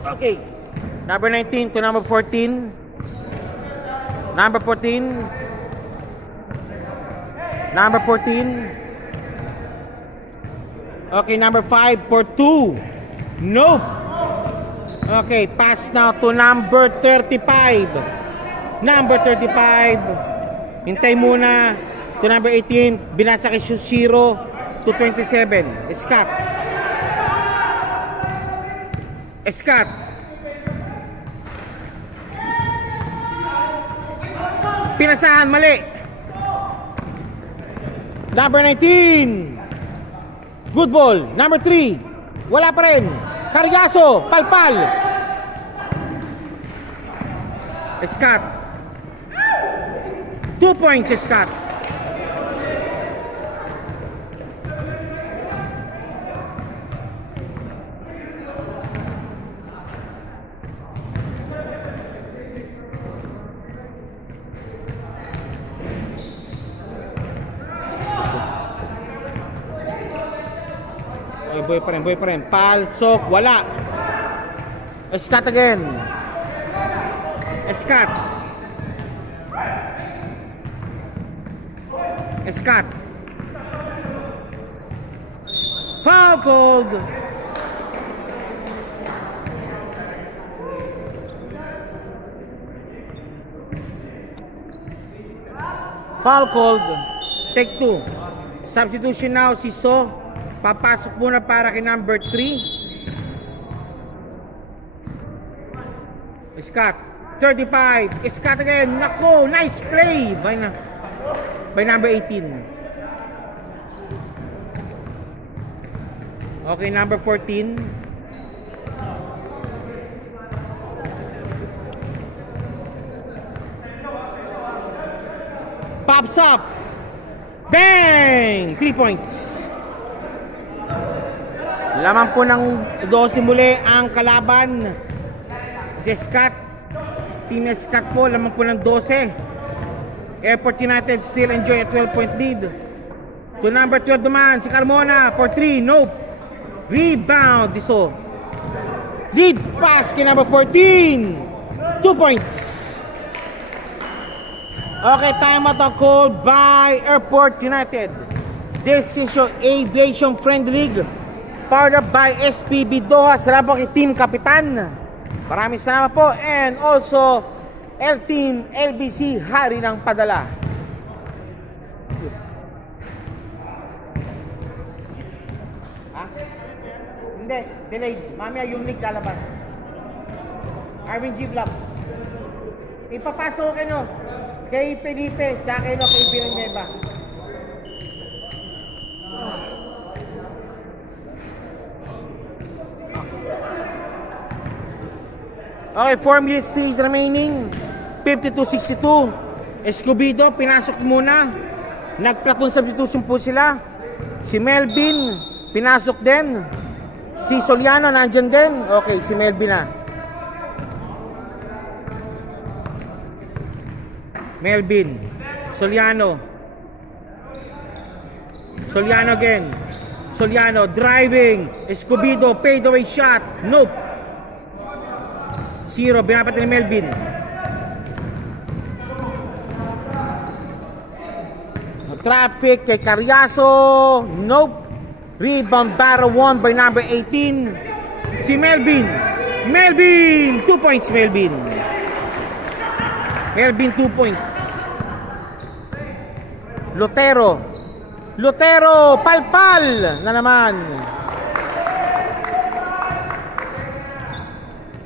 Okay. Number 19 to number 14. Number 14. Number 14. Okay, number 5 for 2. Nope. Okay, pass now to number 35. Number 35. Hintay muna. To number 18. Binasa kay 0 to 27. Scott. Scott. Pinasahan, mali. Number 19. Good ball. Number 3. Wala pa rin. Carriazo. Palpal. Scott. 2 points, Scott. Boy pa rin. Palsok, wala. Scott again. Scott. Scott. Foul called. Foul called. Take 2. Substitution now si So. Papasok muna para kay number 3. Scott. 35. Scott again. Nako, nice play by number 18. Okay, number 14. Pops up. Bang! 3 points. Laman po ng 12 muli ang kalaban. Si Scott. Team Scott po, laman po ng 12. Airport United still enjoy a 12-point lead. To number 12 naman, si Carmona for 3. Nope. Rebound. Diso. Lead pass kay number 14. 2 points. Okay, timeout called by Airport United. This is your Aviation Friendly League. Powered up by SPB Doha. Salamat po kay Team Kapitan. Maraming salamat po. And also L-Team LBC Hari ng Padala. Ha? Hindi, delayed. Mamaya yung league lalabas. Arvin G. Vlogs. Ipapasok kayo kay Felipe, tsaka kayo kay Villanueva. Okay, 4 minutes remaining. 52-62. Escobedo, pinasok muna. Nag-platoon substitution po sila. Si Melvin, pinasok din. Si Soliano, nandyan din. Okay, si Melvin na. Melvin. Soliano. Soliano again. Soliano, driving. Escobedo, fade away shot. Nope. 0, binapat ni Melvin. Traffic kay Carriazo. Nope. Rebound battle won by number 18. Si Melvin. Melvin! 2 points, Melvin. Melvin, 2 points. Lotero. Lotero! Palpal! Na naman.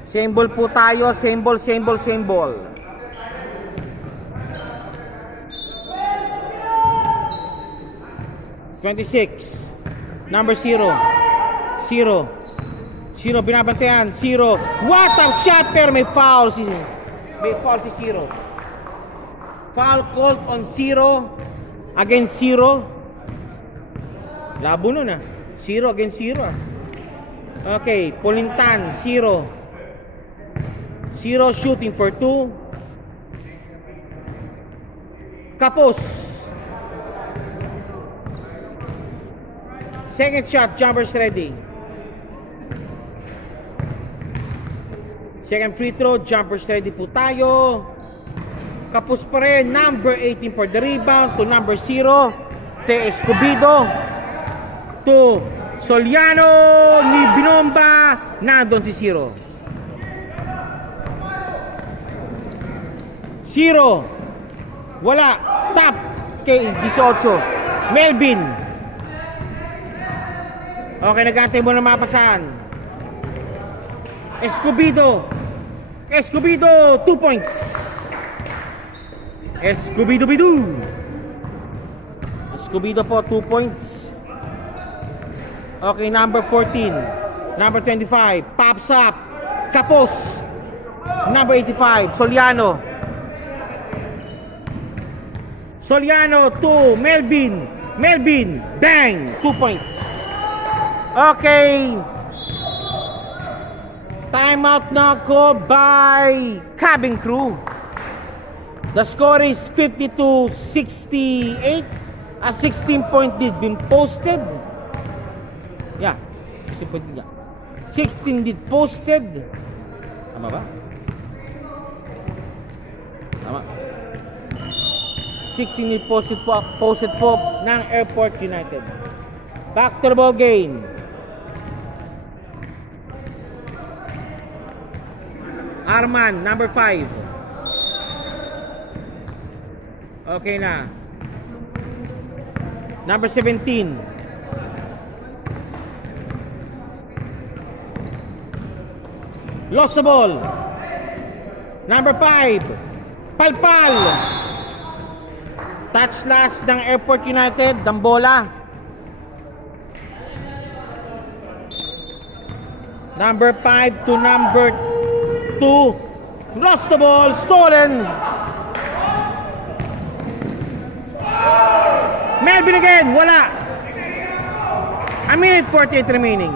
Same ball po tayo. Same ball, same ball, same ball. (26) Number 0. 0. 0, binabantayan. 0. What a shot, pero may foul si 0. Foul called on 0 against 0. Labo nun ah. 0 against 0 ah. Okay, Pulintan 0. 0 shooting for 2. Kapos. Second shot, jumpers ready. Second free throw, jumpers ready po tayo. Kapos pa rin, number 18 for the rebound to number 0, Te Escobedo. To Soliano, ni Binomba, nandun si 0. 0, wala, tap kay 18, Melvin. Okay, nag-antay mo na mapasan. Escobedo, 2 points. Escobedo po, 2 points. Okay, number 14, number 25, pops up, Kapos. Number 85, Soliano to Melvin, bang, 2 points. Okay, timeout na called by Cabin Crew. The score is 52-68. A 16-point lead been posted. Yeah, 16 point lead. 16 lead posted. Tama ba? Tama. 16 lead posted po ng Airport United. Back to the ball game. Arman, number 5. Okay na. Number 17. Lost the ball. Number 5. Palpal. Touch last ng Airport United. Dambola. Number 5 to number 2. Lost the ball. Stolen. Melvin again. Wala. A minute 48 remaining.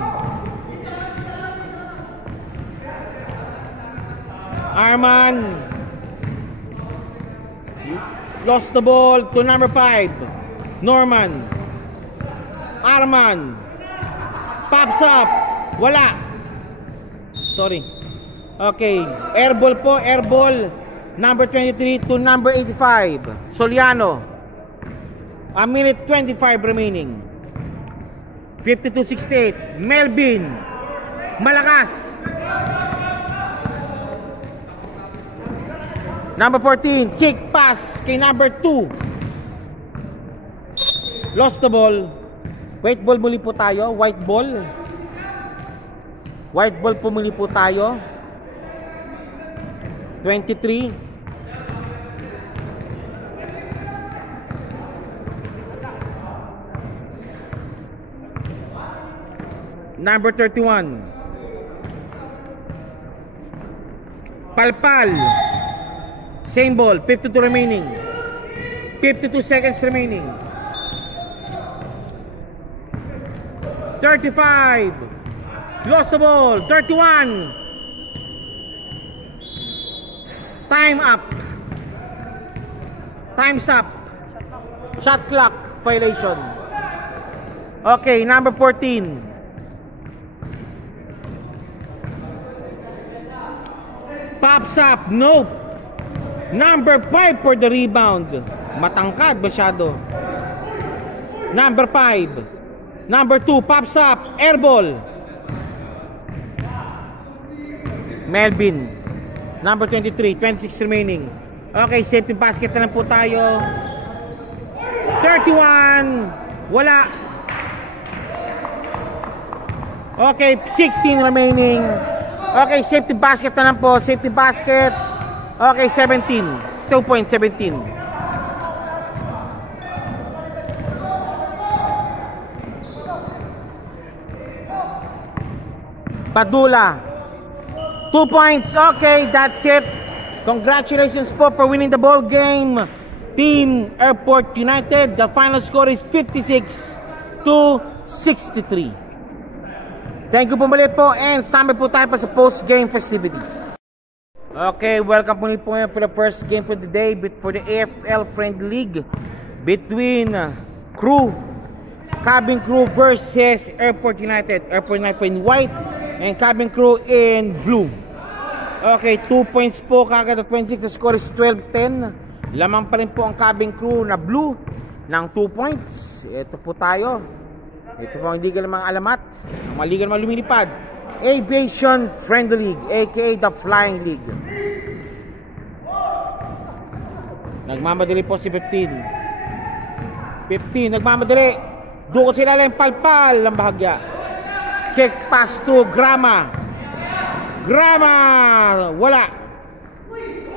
Arman lost the ball to number 5. Norman. Arman pops up. Wala. Sorry. Okay, airball po, airball. Number 23 to number 85. Soliano. A minute 25 remaining. 52-68. Melvin. Malakas. Number 14, kick pass kay number 2. Lost the ball. White ball muli po tayo. White ball. White ball po muli po tayo. 23. Number 31. Palpal. Same ball, 52 remaining. 52 seconds remaining. 35. Lost the ball. 31. Time up. Time's up. Shot clock violation. Okay, number 14. Pops up. Nope. Number 5 for the rebound. Matangkad masyado. Number 5. Number 2 pops up. Airball. Melvin. Number 23. 26 remaining. Okay, safety basket na lang po tayo. 31. Wala. Okay, 16 remaining. Okay, safety basket na lang po. Safety basket. Okay, 17. 2.17. Padula. 2 points. Okay, that's it. Congratulations po for winning the ball game. Team Airport United. The final score is 56-63. Thank you po muli po and standby po tayo pa sa post-game festivities. Okay, welcome po for the first game for the day for the AFL Friendly League between Cabin Crew versus Airport United. Airport United in white and Cabin Crew in blue. Okay, 2 points po kagad at 26. The score is 12-10. Lamang pa rin po ang cabin crew na blue ng 2 points. Ito po tayo. Ito po ang liga ng mga alamat. Ang mga liga ng mga lumilipad. Aviation Friendly League, aka the Flying League. Nagmamadali po si 15. 15, nagmamadali. Doon sila lang palpal ng bahagya. Kick pass to Grama. Grama, wala.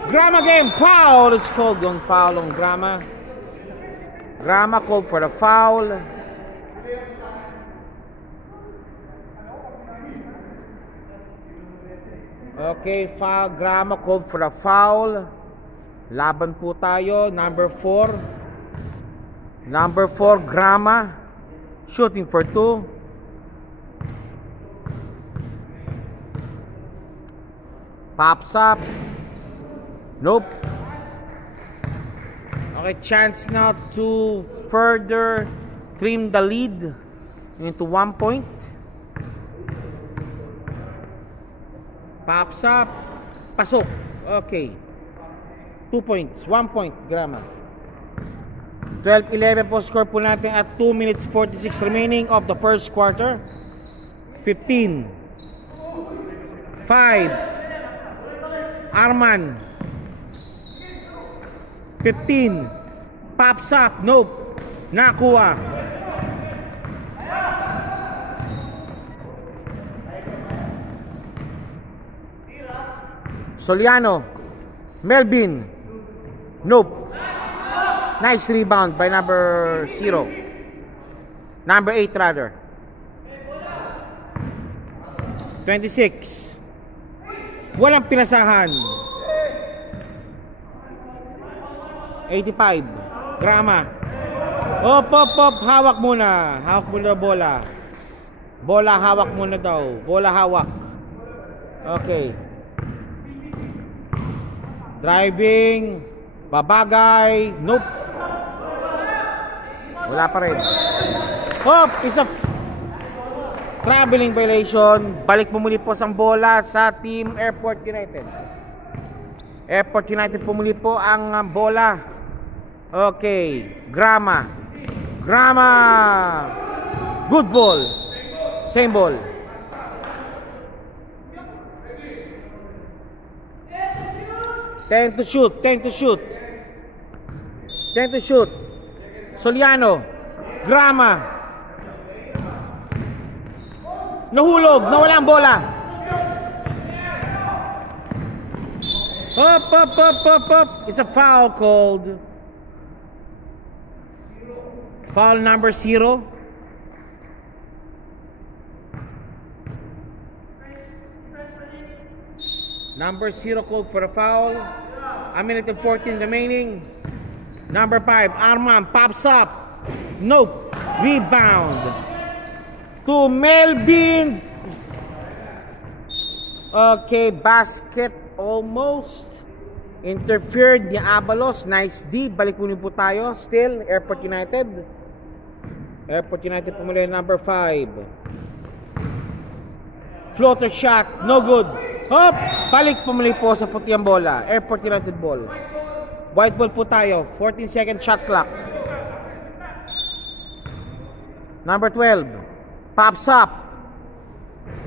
Grama game, foul. It's called on foul on Grama. Grama called for the foul. Okay, foul. Grama called for the foul. Laban po tayo. Number 4. Number 4, Grama. Shooting for 2. Pops up. Nope. Okay, chance now to further trim the lead into 1 point. Pops up. Pasok. Okay. 2 points. 1 point, Grama. 12-11 po score po natin at 2 minutes 46 remaining of the first quarter. 15. 5. Arman. 15. Pops up. Nope. Nakuha. Soliano. Melvin. Nope. Nice rebound by number 0. Number 8 rather. 26. Walang pinasahan. 85. Grama. Op. Hawak muna. Hawak muna bola. Bola hawak muna daw. Bola hawak. Okay. Driving. Babagay. Nope. Wala pa rin. Hop! Isa traveling violation. Balik pumuli po ang bola sa Team Airport United. Airport United pumuli po ang bola. Okay. Grama. Good ball. Same ball. Ten to shoot. Soliano. Grama. Nahulog. Nawala ang bola. Up. It's a foul called. Foul number 0. Number 0 called for a foul. A minute and 14 remaining. Number 5, Arman pops up. Nope. Rebound to Melvin. Okay, basket almost. Interfered ni Abalos. Nice D. Balik muna po tayo. Still, Airport United. Airport United pumuli number 5. Floater shot. No good. Hop! Balik pumuli po sa puti ang bola. Airport United ball. White ball po tayo. 14-second shot clock. Number 12. Pops up.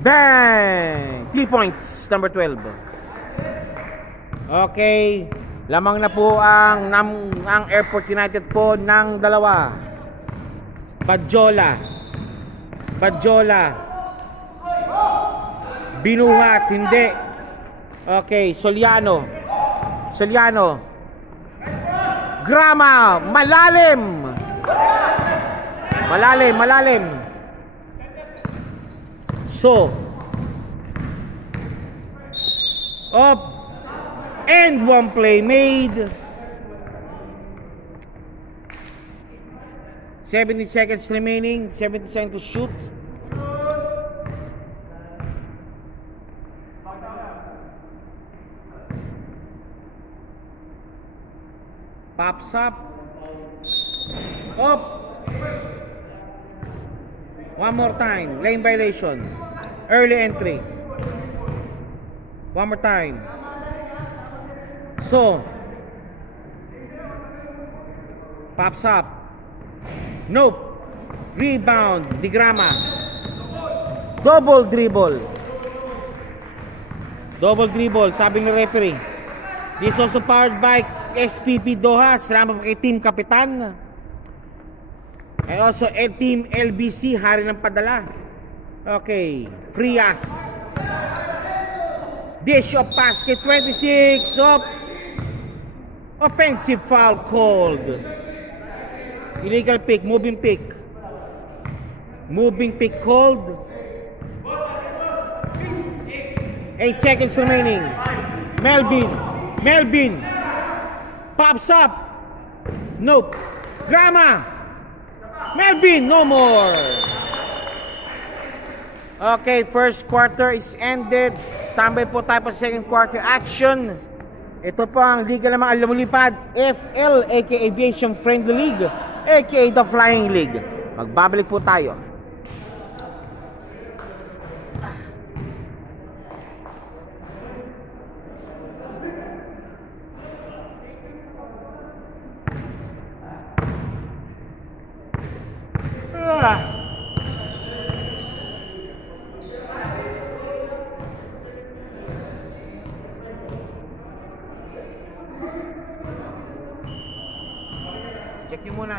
Bang! 3 points. Number 12. Okay. Lamang na po ang Airport United po ng dalawa. Badjola. Binuhat. Hindi. Okay. Soliano. Grama. Malalim. So. Up. And one play made. 70 seconds remaining. 70 seconds to shoot. Pops up. Up. One more time. Lane violation. Early entry. One more time. So, pops up. Nope. Rebound. Digrama. Double dribble. Double dribble, sabi ni referee. This also powered by SPP Doha. Salamat po kay Team Kapitan. And also Team LBC, hari ng padala. Okay, Frias. Dish of basket, 26 of offensive foul called. Illegal pick, moving pick. Moving pick called. 8 seconds remaining. Melvin pops up. Nope. Grama. Melvin, no more. Okay, first quarter is ended. Standby po tayo pa second quarter action. Ito po ang liga naman ang lumulipad, FL aka Aviation Friendly League aka The Flying League. Magbabalik po tayo.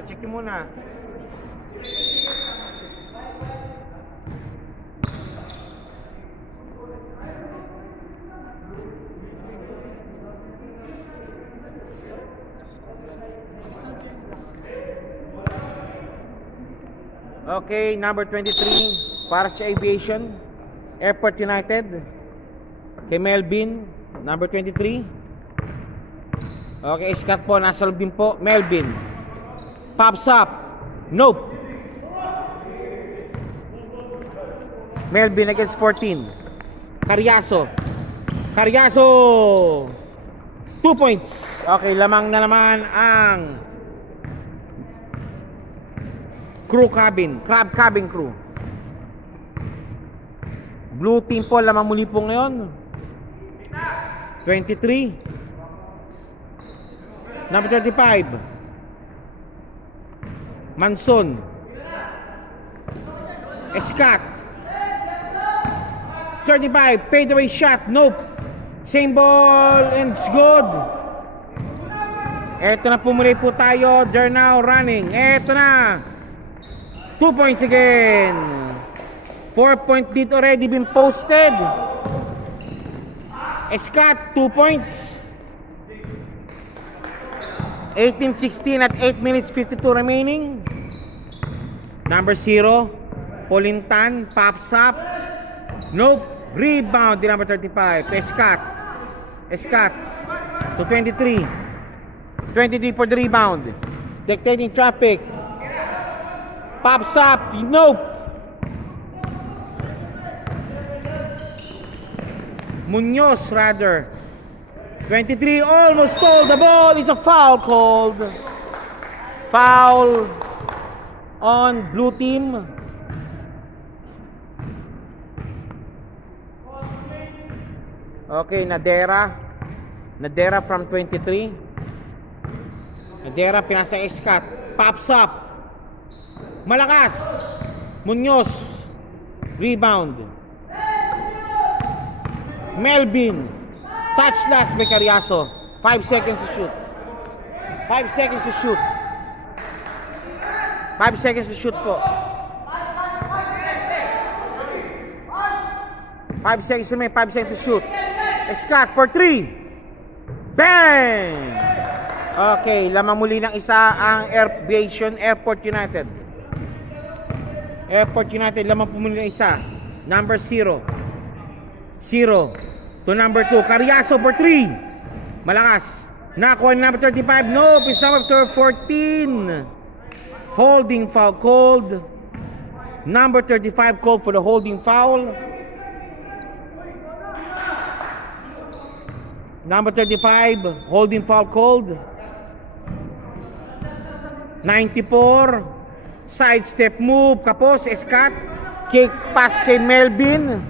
Check nyo muna. Okay, number 23 para sa Aviation Airport United. Kay Melvin, number 23. Okay, Scott po, nasa loob din po. Melvin pops up. Nope. Melvin against 14. Carriazo. 2 points. Okay, lamang na naman ang crew cabin. Crab cabin crew. Blue team po, lamang muli po ngayon. 23. Number 35. Manson. Scott. 35. Fadeaway shot. Nope. Same ball and it's good. Eto na pumuli po tayo. They're now running. Eto na. 2 points again. 4-point lead already been posted. Scott, 2 points. 18-16 at 8 minutes 52 remaining. Number 0, Polintan pops up. Nope. Rebound di number 35. Scott to 23. 23 for the rebound. Dictating traffic. Pops up. Nope. Munoz rather. 23 almost stole the ball. It's a foul called. Foul on blue team. Okay, Nadera from 23. Nadera pinasa Scott. Pops up. Malakas. Munoz. Rebound. Melvin. Touch last by Carriazo. 5 seconds to shoot. 5 seconds to shoot. 5 seconds to shoot po. 5 seconds to make. 5 seconds to shoot. Scott for 3. Bang! Okay, lamang muli ng isa ang Aviation Airport United. Airport United, lamang po muli ng isa. Number 0 to number 2. Carriazo for 3. Malakas. Nakuha ni number 35. Nope, it's number 14. Holding foul called. Number 35 called for the holding foul. Number 35, holding foul called. 94, sidestep move. Kapos, Scott. Kick pass kay Melvin.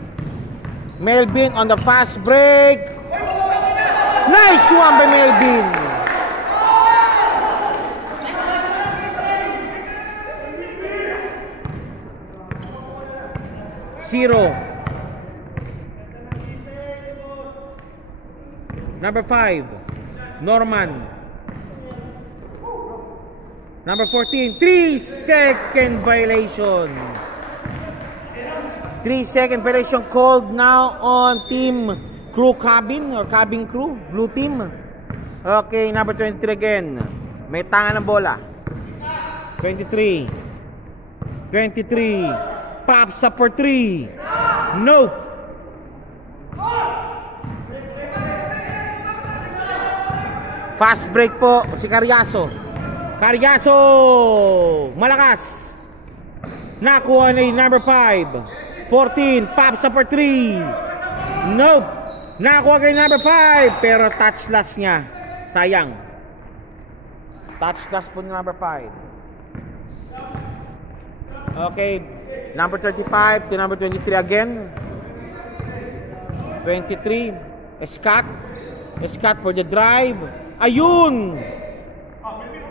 Melvin on the fast break. Nice one by Melvin. Zero. Number 5, Norman. Number 14, 3-second violation. 3-second violation called now on team crew cabin or cabin crew, blue team. Okay, number 23 again. May tanga ng bola. 23. 23. Pops up for 3. Nope. Fast break po si Carriazo. Carriazo! Malakas. Nakuha na yung number 5. 14. Pops up for 3. Nope. Nakuha kay number 5. Pero touchless niya. Sayang. Touchless po ni number 5. Okay. Number 35 to number 23 again. 23. Scott. Scott for the drive. Ayun!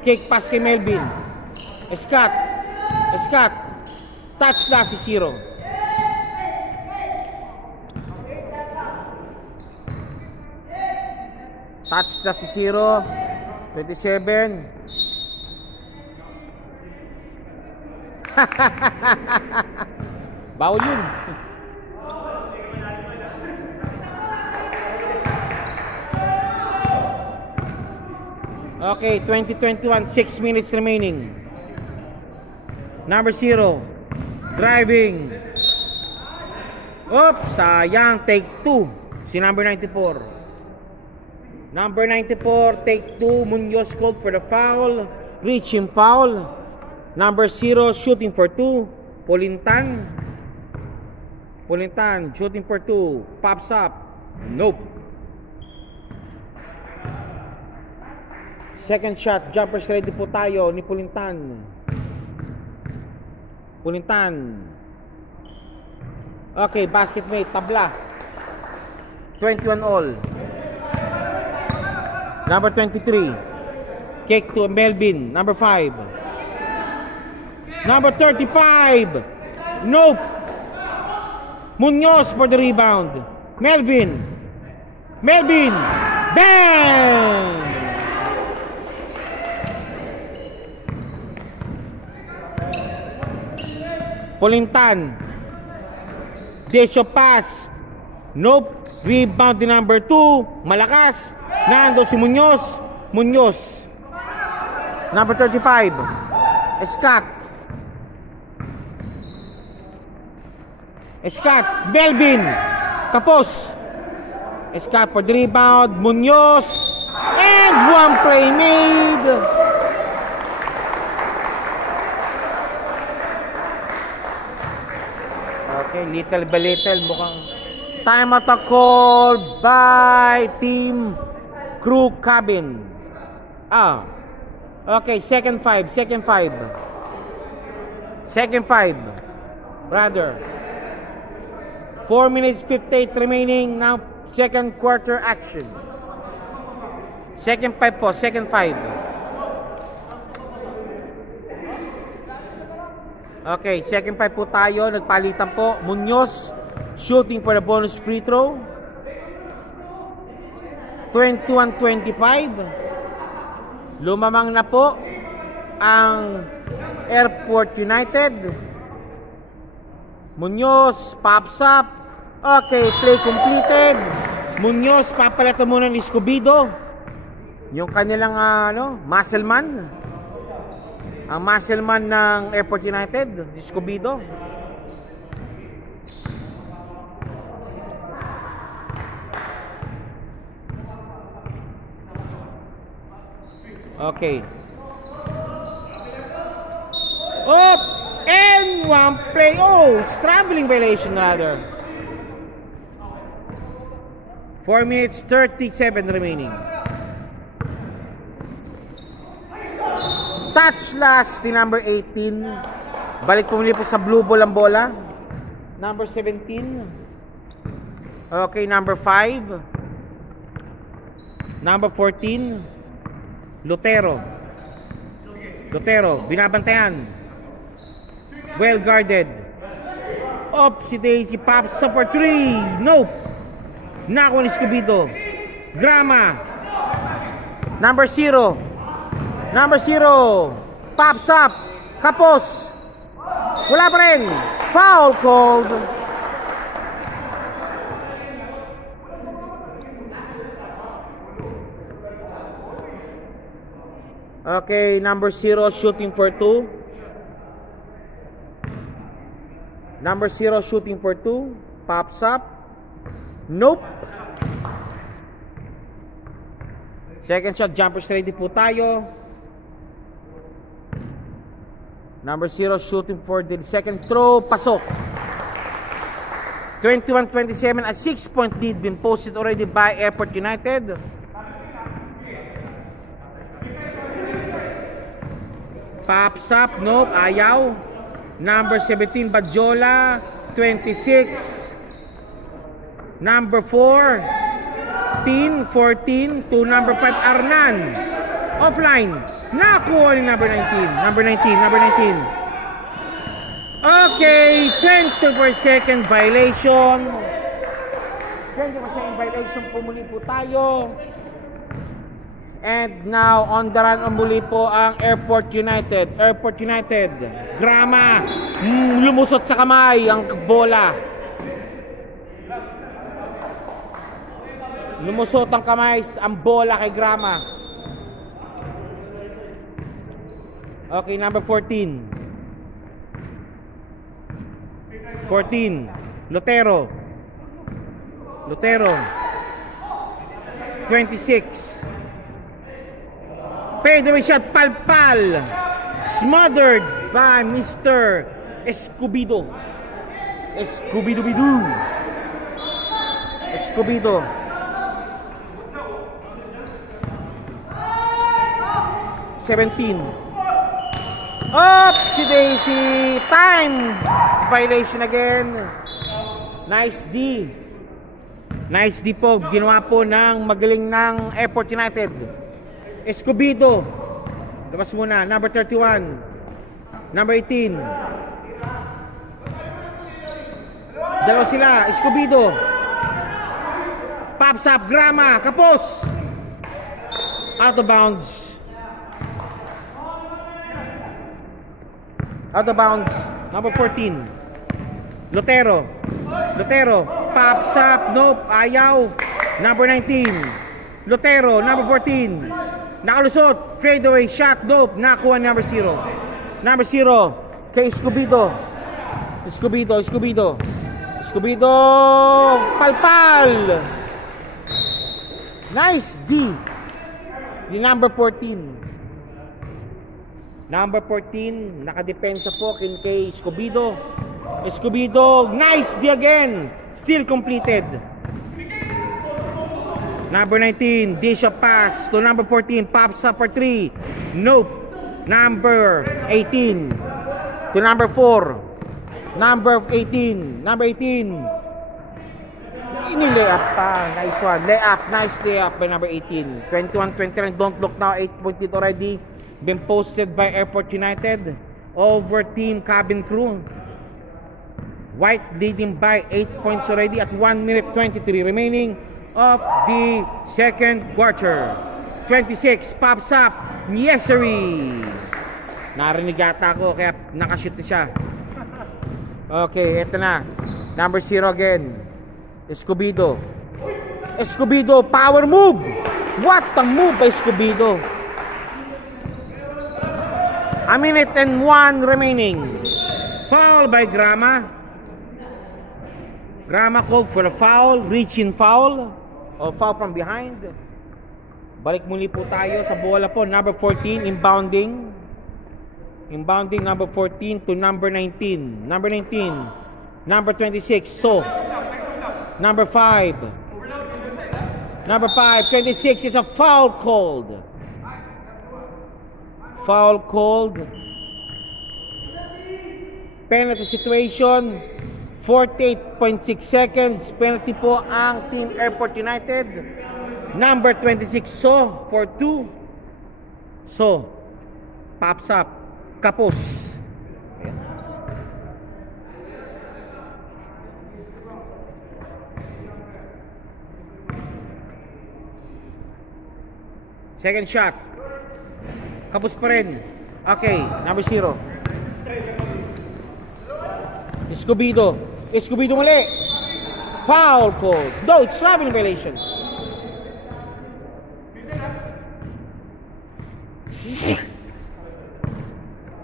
Kick pass kay Melvin. Scott. Scott. Touchless si Zero. Touchless si Zero. 27. Bawal yun. Okay, 2021, 6 minutes remaining. Number 0, driving. Oops, sayang, take 2. Si number 94. Number 94, take 2. Munoz called for the foul. Reaching foul. Number 0, shooting for 2. Polintan. Polintan, shooting for 2. Pops up. Nope. Second shot, jumpers ready po tayo ni Polintan. Polintan. Okay, basket mate, tabla. 21 all. Number 23. Kick to Melvin, number 5. Number 35. Nope. Munoz for the rebound. Melvin. Melvin. Bang! Polintan. Desho pass. Nope. Rebound di number 2. Malakas. Nando si Munoz. Munoz. Number 35. Scott. Scott. Melvin. Kapos. Scott for the rebound. Munoz. And one play made. Okay, little by little mukhang time out call by team crew cabin. Okay, second 5 brother. 4 minutes 58 remaining now, second quarter action. Second 5 po, second 5. Okay, second 5 po tayo. Nagpalitan po. Munoz shooting for the bonus free throw. 21-25. Lumamang na po ang Airport United. Munoz pops up. Okay, play completed. Munoz papalitan muna ni Escobedo. Yung kanilang muscle man. Ang muscle man ng Airport United, Escobedo. Okay. Oh! And one play. Oh! Traveling violation rather. 4 minutes 37 remaining. Touchless di number 18. Balik pumili po sa blue ball ang bola. Number 17. Okay, number 5. Number 14. Lutero. Lutero, binabantayan. Well guarded. Up si Daisy, pops up for 3. Nope. Nako ni Escobedo. Grama. Number 0. Number 0. Pops up. Kapos. Wala pa rin. Foul called. Okay, number 0 shooting for 2. Number 0 shooting for 2. Pops up. Nope. Second shot, jumpers ready po tayo. Number 0 shooting for the second throw. Pasok. 21-27 at 6-point lead been posted already by Airport United. Pops up, nope, ayaw. Number 17, Badjola. 26. Number 4, 14 to number 5, Arnan. Offline. Nakuha ni number 19. Number 19. Okay, 20 per second violation. 20 per second violation, pumuli po tayo. And now, on the run muli po ang Airport United. Airport United. Grama. Lumusot sa kamay ang bola. Lumusot ang kamay ang bola kay Grama. Okay, number 14. 14. Lutero. 26. Fadeaway shot, palpal. Smothered by Mr. Escobedo. Escobedo. 17. Up si Daisy. Time violation again. Nice D. Nice D po. Ginawa po ng magaling ng Airport United. Escobedo. Labas muna. Number 31. Number 18. Dalawa sila. Escobedo. Pops up. Grama. Kapos. Out of bounds. Out of bounds. Number 14. Lutero. Pops up. Nope. Ayaw. Number 19. Lutero. Number 14. Nakalusot. Fadeaway shot. Nope. Nakuha number 0. Number 0. Kay Escobedo. Palpal. Nice D. Yung number 14. Number 14. Nakadepensa po kay Escobedo. Nice D again. Still completed. Number 19, dish of pass to number 14, pops up for 3. Nope. Number 18 to number 4. Number 18. Ini-layup pa. Nice one. Nice layup by number 18. 21-29. Don't look now. 8-point lead already. Been posted by Airport United over team cabin crew. White leading by 8 points already at 1 minute 23 remaining of the second quarter. 26 pops up. Yes, sir. Narinig yata ako kaya nakashoot na siya. Okay, eto na. Number 0 again. Escobedo, power move. What a move by Escobedo. A minute and 1 remaining. Foul by Grama. Grama called for a foul, reaching foul. O foul from behind. Balik muli po tayo sa bola po. Number 14, inbounding. Number 14 to number 19. Number 19. Number 26, so. Number 5. 26 is a foul called. Penalty situation. 48.6 seconds. Penalty po ang Team Airport United. Number 26, So, for 2. So, pops up. Kapos. Ayan. Second shot. Kapos pa rin. Okay, number 0. Escobedo. Escobedo muli. Foul call. Though it's traveling violation.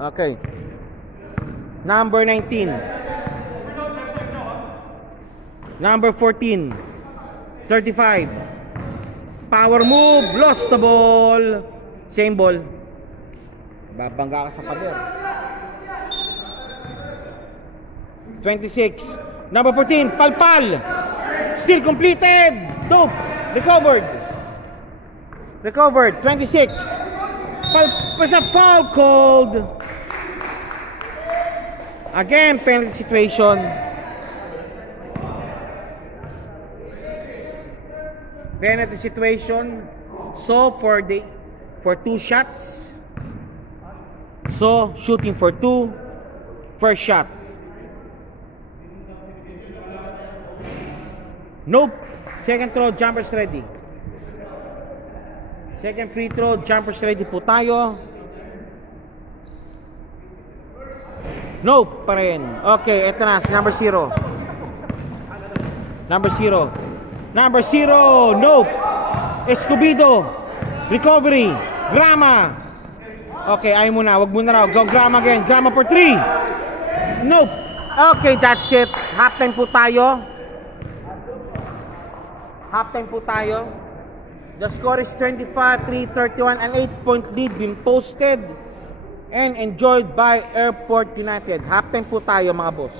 Okay. Number 19. Number 14. 35. Power move. Lost the ball. Same ball. Babangga ka sa pader. 26. Number 14. Palpal. Still completed. Dope. Recovered. Recovered. 26. Was a foul called. Again, penalty situation. Penalty situation. So for 2 shots. So shooting for 2. First shot. Nope. Second throw, jumpers ready. Second free throw, jumpers ready po tayo. Nope pa rin. Okay, eto na si number 0. Number 0. Number 0, nope. Escobedo. Recovery. Grama. Okay, ayaw muna. Wag muna raw. Go Grama again. Grama for 3. Nope. Okay, that's it. Halftime po tayo. Halftime po tayo. The score is 25-3-31. An 8-point lead being posted and enjoyed by Airport United. Halftime po tayo mga boss.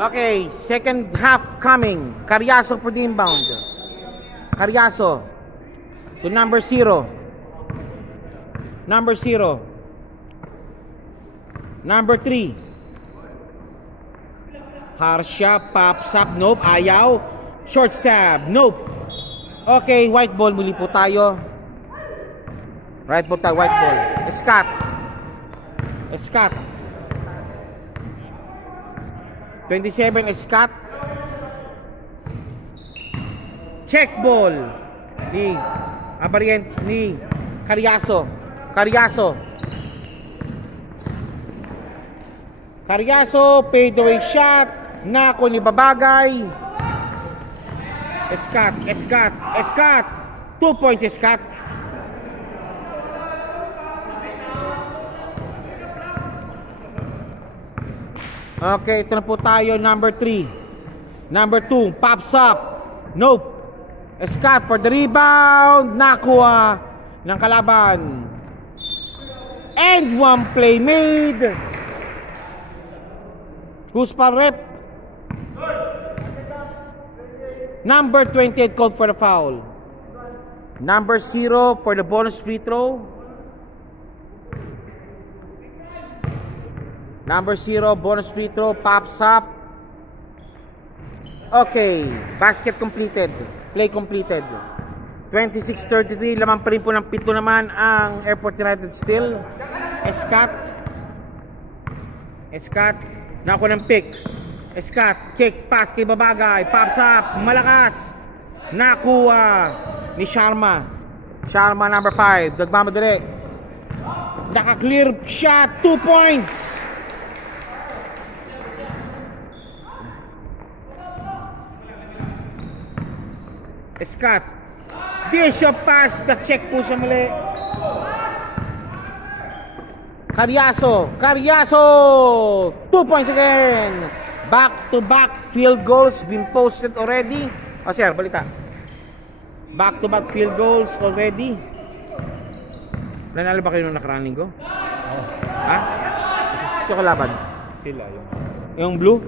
Okay, second half coming. Carriazo for the inbound. Carriazo to number 0. Number 0. Number 3. Harsha pops up. Nope. Ayaw. Short stab. Nope. Okay, white ball muli po tayo. Right ball tayo, white ball. Scott. Scott. 27 Scott. Check ball ni Abarient ni Carriazo. Carriazo. Carriazo, fadeaway shot. Nako ni babagay. Scott, Scott, Scott. 2 points Scott. Okay, ito na po tayo, number 3. Number 2, pops up. Nope. Scott for the rebound. Nakuha ng kalaban. And one play made. Who's pa rep? Number 28 called for the foul. Number 0 for the bonus free throw. Number 0, bonus free throw, pops up. Okay, basket completed. Play completed. 26-33, laman pa rin po ng pito naman ang Airport United still. Scott, nakuha ng pick. Scott, kick, pass kay Babagay, pops up, malakas. Nakuha ni Sharma. Sharma number 5, nagmamadali. Naka-clear shot, 2 points. Scott, dish of pass, na-check po siya muli. Carriazo, 2 points again. Back-to-back field goals been posted already. Oh sir, balita. Back-to-back field goals already. Nanalo ba kayo nung nakaraan linggo? Ha? Sino kalaban? Sila yung blue?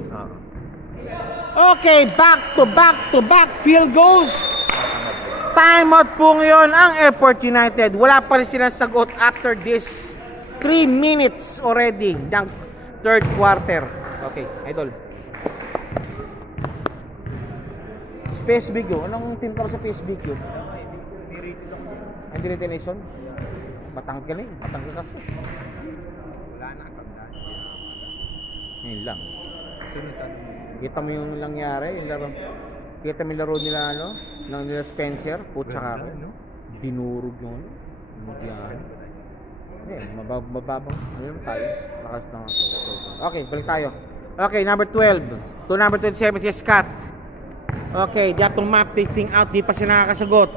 Okay, back-to-back field goals. Timeout po ngayon ang Airport United. Wala pa rin silang sagot after this 3 minutes already ng third quarter. Okay, idol. Space BQ. Anong tintar sa Space BQ? Hindi rin Nation? Batang ka kasi. Wala na katandaan. Ngayon lang. Kita mo yung nangyari, yung laro. Kita mo yung laro nila, nila Spencer, tsaka dinurog yung mababang. Ano tayo? Okay, balik tayo. Okay, number 12. To number 27, si Scott. Okay, di atong map tasting out, di pa siya nakakasagot.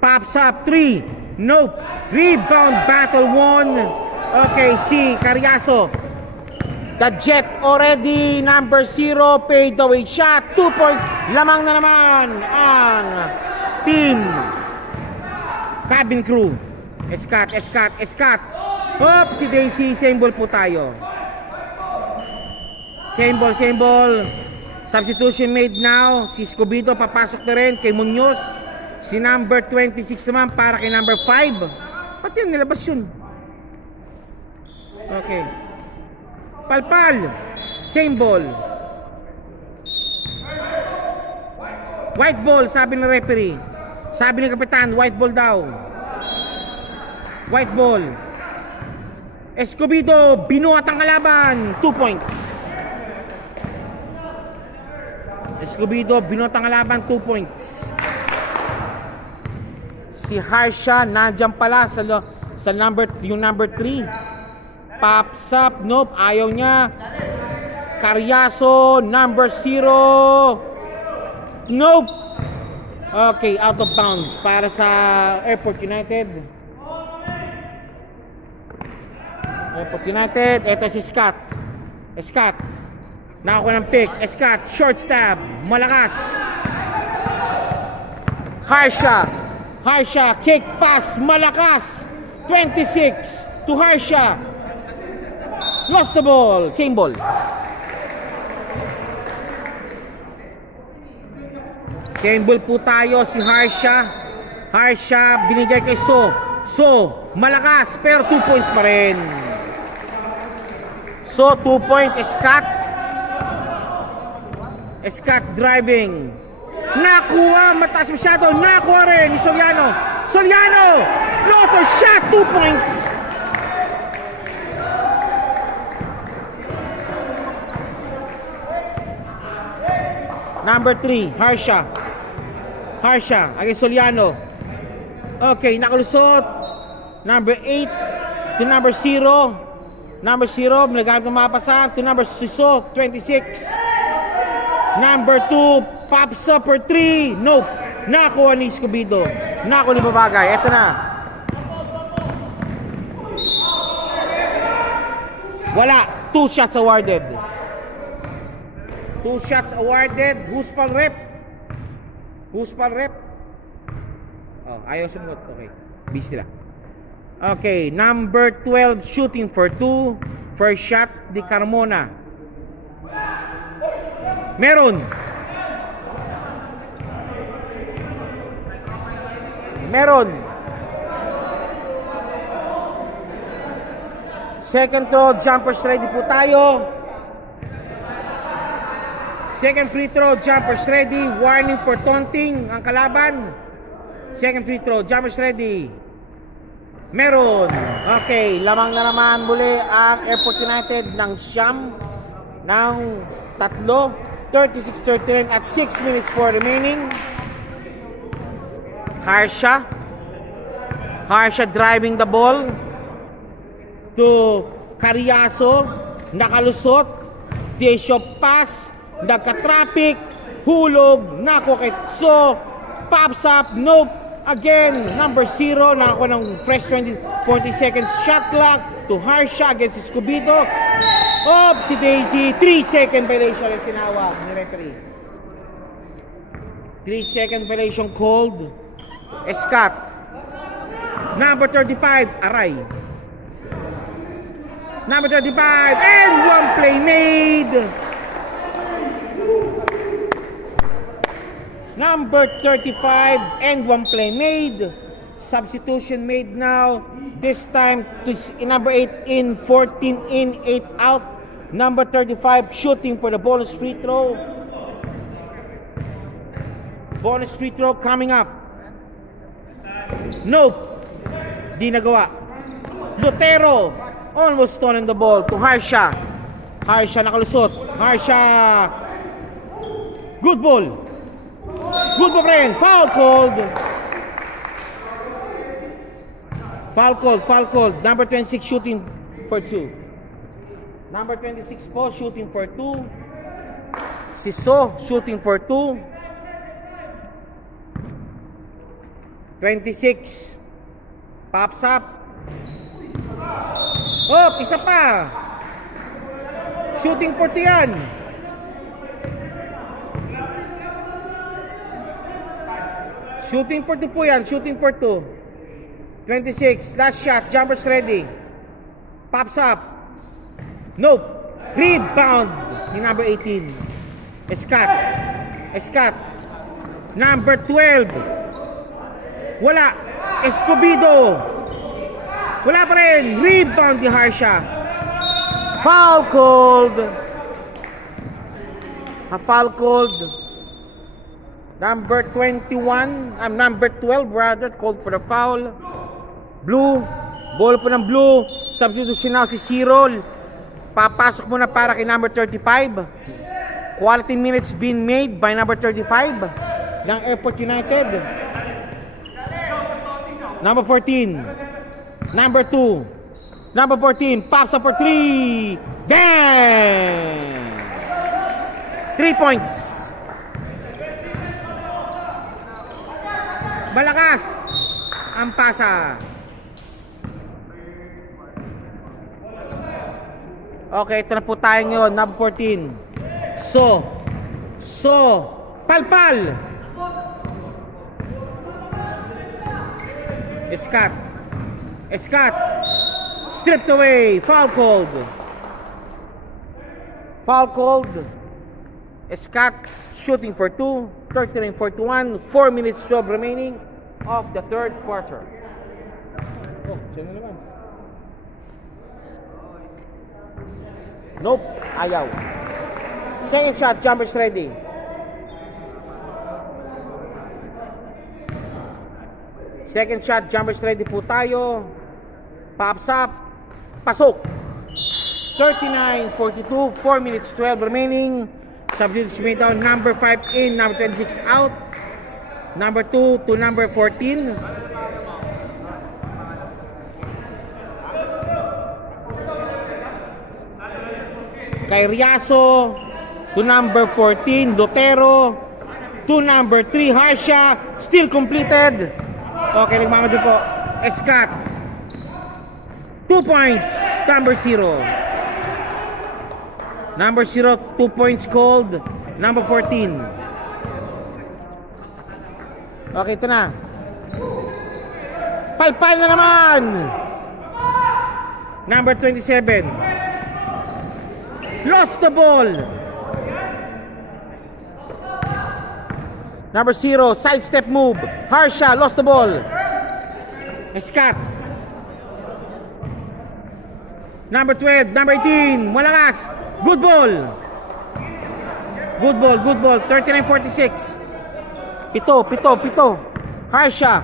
Pops up, 3. Nope. Rebound battle won. Okay, si Carriazo. The Jet already, number 0, paid away shot, 2 points, lamang na naman ang team cabin crew. Scott. Hop, si Daisy, same ball po tayo. Same ball. Substitution made now, si Escobedo papasok na rin kay Munoz. Si number 26 naman para kay number 5. Pati yung nilabas yun. Okay. Palpal, same ball. White ball, sabi ng referee. Sabi ng kapitan, white ball daw. White ball. Escobedo, binuhat ang kalaban, 2 points. Escobedo, binuhat ang kalaban, 2 points. Si Harsha, nandiyan pala sa number 3. Pops up, nope, ayaw niya. Carriazo, number 0. Nope. Okay, out of bounds para sa Airport United. Ito si Scott. Nakakuha ng pick. Scott, short stab, malakas. Harsha, kick pass, malakas. 26 to Harsha. Lost the ball, same ball. Same ball po tayo, si Harsha, binigay kay So, malakas, pero 2 points pa rin. So, 2 point, Scott driving. Nakuha, mataas masyado, nakuha rin ni Soriano, floater shot, 2 points. Number 3, Harsha against Soliano. Okay, nakalusot. Number 8 to number 0. Number 0, nagamit ng mapasan to number 26. Number 2, pops up for 3. Nope. Nakuha ni Escobedo. Nakuha ni Babagay. Ito na. Wala. 2 shots awarded. 2 shots awarded. Who's pal rep? Who's pal rep? Oh, ayaw sumunod. Okay. Busy lang. Okay, number 12 shooting for 2. First shot, Di Carmona. Meron. Second throw, jumpers ready po tayo. Second free throw, jumpers ready. Warning for taunting ang kalaban. Second free throw, jumpers ready. Meron. Okay, lamang na naman muli ang Airport United ng siyam ng 3, 36-39 at 6 minutes for remaining. Harsha driving the ball to Cariaso, nakalusot, Desio pass, nagka-traffic, hulog, nakoketso, pops up, nope, again, number 0, nakakuha ng fresh 40 seconds shot clock to Harsha against Escobedo. Si Daisy, 3-second violation ang tinawag ni referee. 3-second violation called. Escat. Number 35, Aray. Number 35, and one play made. Number 35, and one play made. Substitution made now. This time to number 8 in, 14 in, 8 out. Number 35 shooting for the bonus free throw. Bonus free throw coming up. Nope. Di nagawa. Lutero almost stolen the ball to Harsha. Harsha nakalusot. Harsha. Good ball. Good ball friend. Foul called. Foul called. Number 26 shooting for 2. Number 26 po shooting for 2. Siso shooting for 2. 26 pops up. Isa pa. Shooting for 2 yan. Shooting for 2 po yan. Shooting for 2. 26. Last shot. Jumpers ready. Pops up. Nope. Rebound. Ni number 18. Escat. Number 12. Wala. Escobedo. Wala pa rin. Rebound ni Harsha. Foul called. Foul called. Number 21. Number 12 rather. Called for the foul. Blue. Ball po ng blue. Substitution now si Cyril. Papasok muna para kay number 35. Quality minutes being made by number 35 ng Airport United. Number 14. Number 2. Number 14. Pops up for 3. Bang! 3 points. Malakas ang pasa. Okay, ito na po tayo ngayon. Number 14. Palpal. Escat. Stripped away. Foul called. Escat shooting for 2. 39-41. 4 minutes 12 remaining of the third quarter. Siya na naman. Nope. Ayaw. Second shot. Jumpers ready. Second shot, jumpers ready po tayo. Pops up. Pasok. 39-42. 4 minutes 12 remaining. Substitution made down. Number 5 in. Number 26 out. Number 2 to number 14. Kay Riaso to number 14. Lutero to number 3. Harsha. Still completed. Okay, nagmamadali po. Escat. 2 points. Number 0. Number 0, 2 points called. Number 14. Okay, ito na. Palpal na naman. Number 27. Lost the ball. Number 0, sidestep move. Harsha, lost the ball. Scott. Number 12, number 18, malakas. Good ball. Good ball, good ball. 39-46. Pito. Harsha.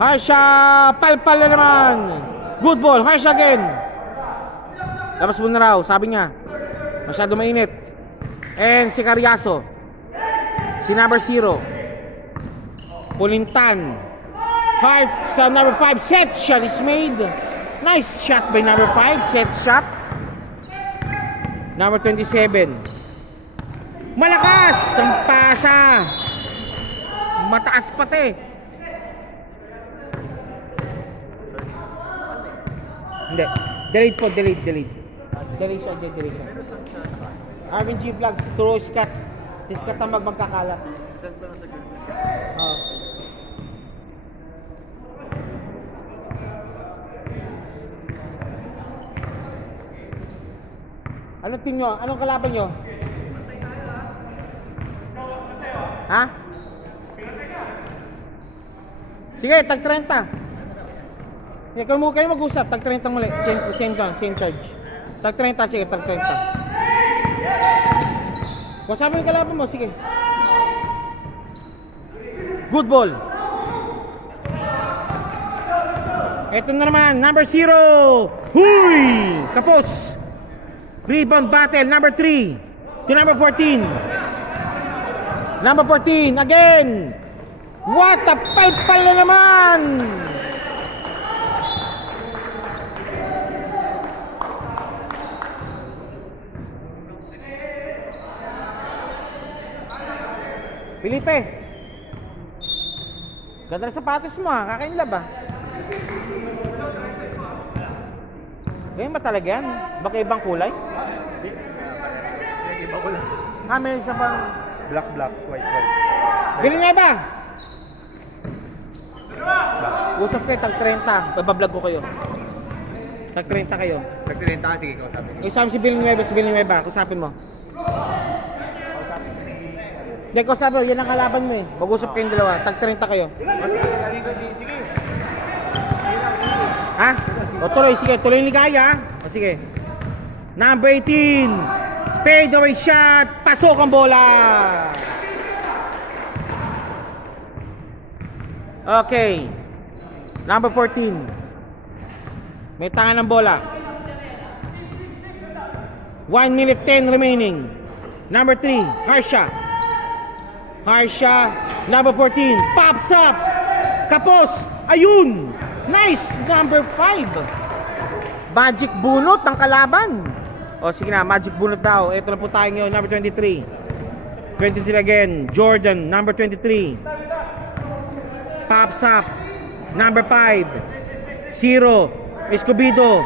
Harsha, palpal na naman. Good ball, Harsha again. Labas mo na raw, sabi niya. Masyado mainit. And si Carriazo. Si number 0. Pulintan. Hart sa number 5. Set shot is made. Nice shot by number 5. Set shot. Number 27. Malakas ang pasa. Mataas pati. Hindi. Delete po. Delete siya. Arvin G Vlogs. Throw Scott. Si Scott ang magkakala. Send ko na sa group. Anong team nyo? Anong kalaban nyo? Ha? Sige, tag 30. Kayo mag-usap. Tag 30 muli. Same charge. Tag 30, sige, tag 30. Kasama yung kalaban mo, sige. Good ball. Ito na naman, number 0. Huy! Kapos. Rebound battle, number 3 to number 14. Number 14, again. What a palpal na naman. Felipe, ganda na sapatos mo ha, kakainlab ha. Ganyan ba talaga yan? Baka ibang kulay? Hindi. Iba ko lang. May isa pang Black, white. bilhin nga ba? Usap kayo, tag 30. Babablog ko kayo. Tag 30 kayo. Tag 30, sige ko sabi. Isama si Villanueva, kusapin mo. Hindi, kusapin mo, yan ang kalaban mo eh. Mag-usap kayong dalawa, tag 30 kayo. Sige. Ha? O tuloy, sige, tuloy yung ligaya. O sige. Number 18. Fade away shot. Pasok ang bola. Okay. Number 14. May tangan ng bola. 1 minute 10 remaining. Number 3, Harsha. Number 14. Pops up. Kapos. Ayun. Nice. Number 5. Magic bunot ng kalaban. O sige na, magic bunot daw. Ito na po tayo ngayon. Number 23. 23 again. Jordan. Number 23. Pops up. Number 5. 0. Escobedo.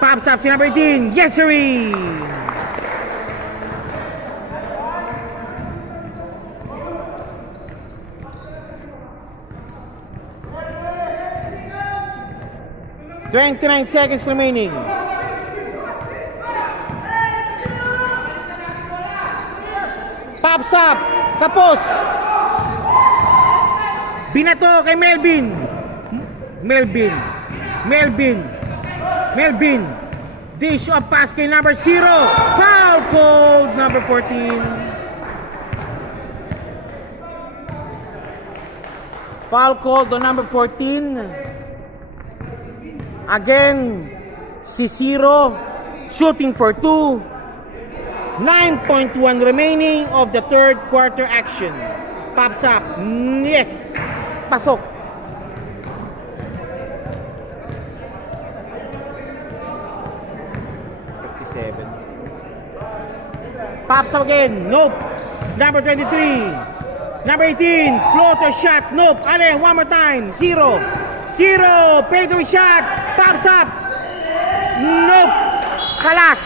Pops up si number 18. Yes, sir. $29 seconds remaining. Pops up. Kapos. Binato kay Melvin. Dish of pass kay number 0. Foul called number 14. Foul called on number 14. Again, si 0 shooting for 2. 9.1 remaining of the third quarter action. Pops up. Niet. Pasok. Pops up again. Nope. Number 23. Number 18. Floater shot. Nope. Ale, one more time. 0. Pedro shot. Pops up. Nope. Kalas.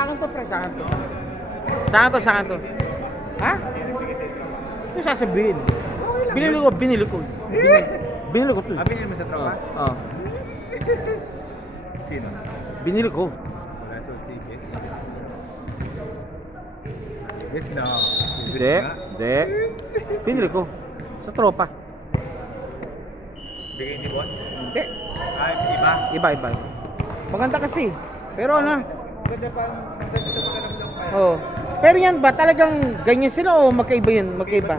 Sa akin to, pre. Sa akin to. Sa akin to. Ha? Ano sasabihin? Binili ko. Binili ko to. Binili mo sa tropa? Oo. Sino? Binili ko. Wala, so sige. Yes, no. Hindi. Binili ko. Sa tropa. Bigay ni boss? Hindi. Iba? Iba. Maganda kasi. Pero ano? Maganda pa pakiramdam pa. Oo. Pero yan ba? Talagang ganyan sila o magkaiba yun? Magkaiba?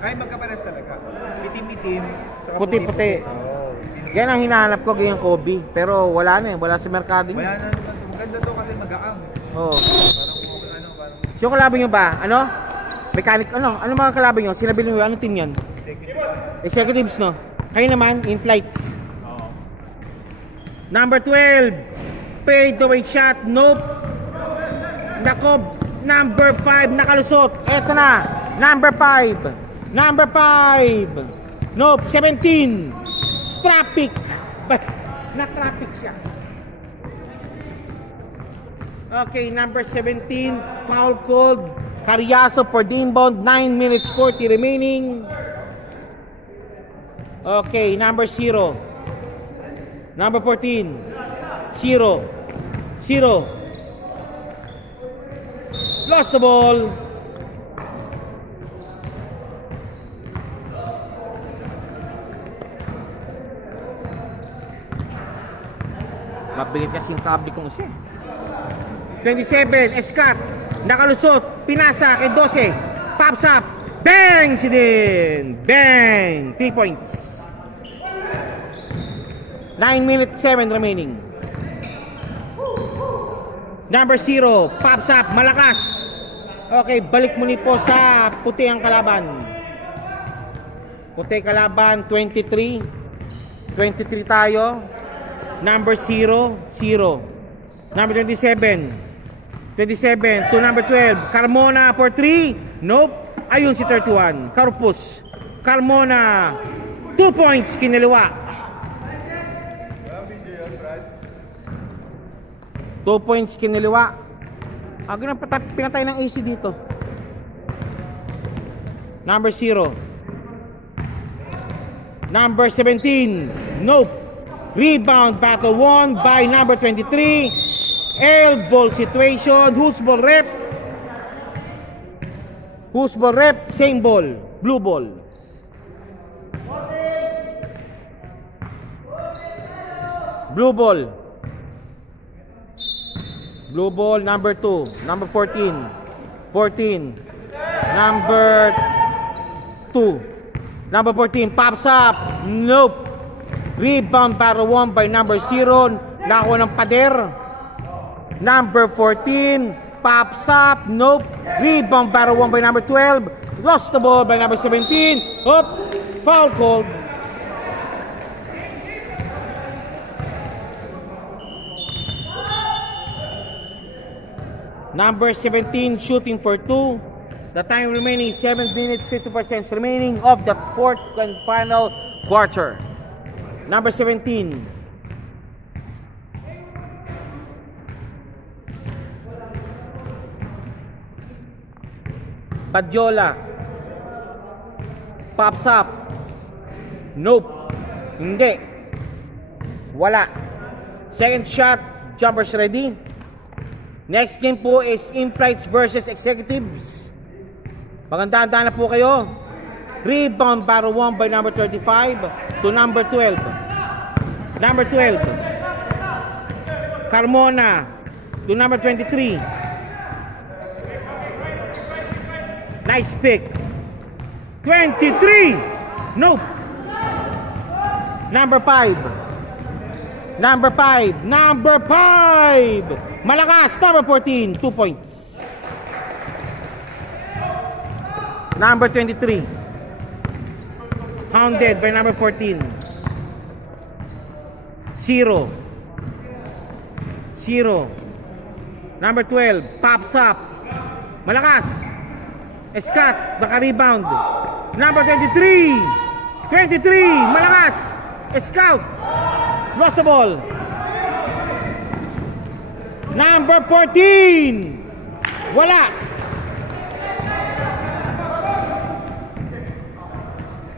Ay, magkapares talaga. Itim-itim. Tsaka Puti-puti. Oo. Yan ang hinahanap ko, ganyan Kobe. Pero wala na eh. Wala sa merkado niya. Wala na. Maganda to kasi mag-aam. Oo. Parang So kalaban nyo ba? Ano? Mechanic, ano? Ano mga kalaban nyo? Sinabi nyo, anong team yan? Executives, no? Kayo naman, in flights. Number 12. Fade away shot. Nope. Nakob. Number 5. Nakalusot. Eto na. Number 5. Number 5. Nope. 17. Traffic. Na-traffic siya. Okay, number 17. Foul called. Carriazo for the inbound. 9 minutes 40 remaining. Okay, number 0. Number 14. 0. Lost the ball. Mabilit kasi yung kable kong isa. 27, Escat. Nakalusot. Pinasa kay 12. Pops up. Bang! Si din. Bang! 3 points. 9 minutes 7 remaining. Number 0. Pops up. Malakas. Okay, balik muli po sa puti ang kalaban. Puti kalaban 23. 23 tayo. Number 0, 0. Number 27. 27 to number 12. Carmona for 3. Nope. Ayun si 31. Carpus. Carmona. 2 points kinaliwa. 2 points kinaliwa. Agad na pinatay ng AC dito. Number 0. Number 17. Nope. Rebound battle won by number 23. Ball situation. Who's ball rep? Who's ball rep? Same ball. Blue ball. Blue ball. Blue ball number 2. Number 14. 14. Number 2. Number 14 pops up. Nope. Rebound battle won by number 0. Nakuha ng pader. Number 14 pops up. Nope. Rebound battle won by number 12. Lost the ball by number 17. Up. Foul called. Number 17 shooting for 2. The time remaining 7 minutes 50% remaining of the fourth and final quarter. Number 17. Badjola. Pops up. Nope. Hindi. Wala. Second shot. Jumpers ready. Next game po is in-flights versus executives. Magandaan na po kayo. Rebound battle won by number 35 to number 12. Number 12. Carmona to number 23. Nice pick. 23. Nope. Number 5. Number 5. Number 5. Malakas. Number 14. 2 points. Number 23. Hounded by number 14. 0. Number 12 pops up. Malakas. Escat naka-rebound. Number 23. Malakas. Scout. Lost the ball. Number 14. Wala.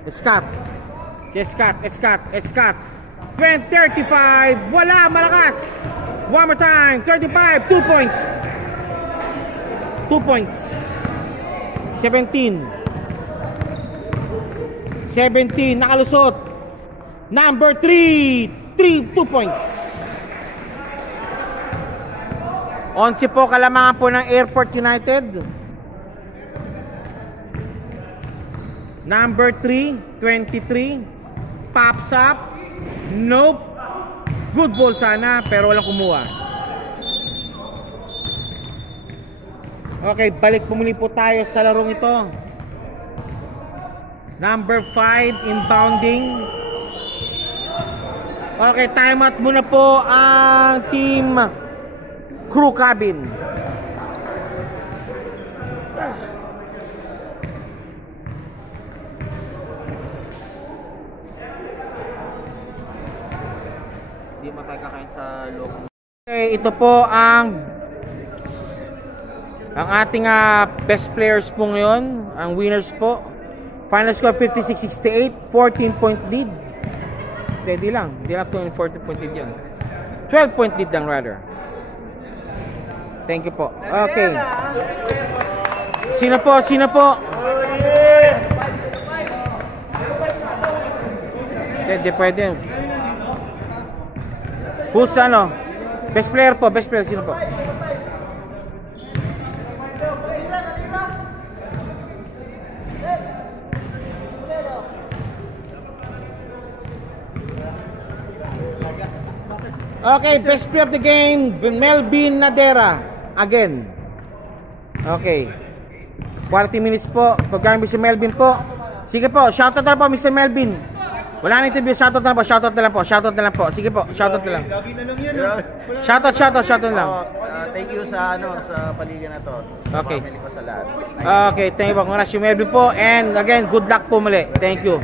Scott. Scott. 35. Wala, malakas. One more time. 35. 2 points. 2 points. 17. 17. Nakalusot. Number 3. 2 points. 11 po kalamangan po ng Airport United. Number 3, 23. Pops up. Nope. Good ball sana, pero walang kumuha. Okay, balik po muli po tayo sa larong ito. Number 5, inbounding. Okay, time out muna po ang team Crew Cabin. Hindi mapagkakain sa loob. Okay, ito po ang ating best players po ngayon, ang winners po. Final score 56-68, 14-point lead. Hindi lang 14-point lead yan. 12-point lead lang rather. Thank you po. Okay. Sino po? Hindi pwede. Who's best player po, sino po? Okay, best player of the game, Melvin Nadera. Again. Okay. 40 minutes po. Pagkain si Melvin po. Sige po, shoutout na po Mr. Melvin. Wala na interview, shoutout na po. Shoutout na lang po. Sige po, shoutout na lang. Lagi na lang yan. Shoutout na lang. Thank you sa sa paligid na to. Sa Okay. family ko sa lahat. Okay, thank you po. Congrats yung Melvin po. And again, good luck po muli. Thank you.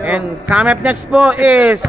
And coming up next po is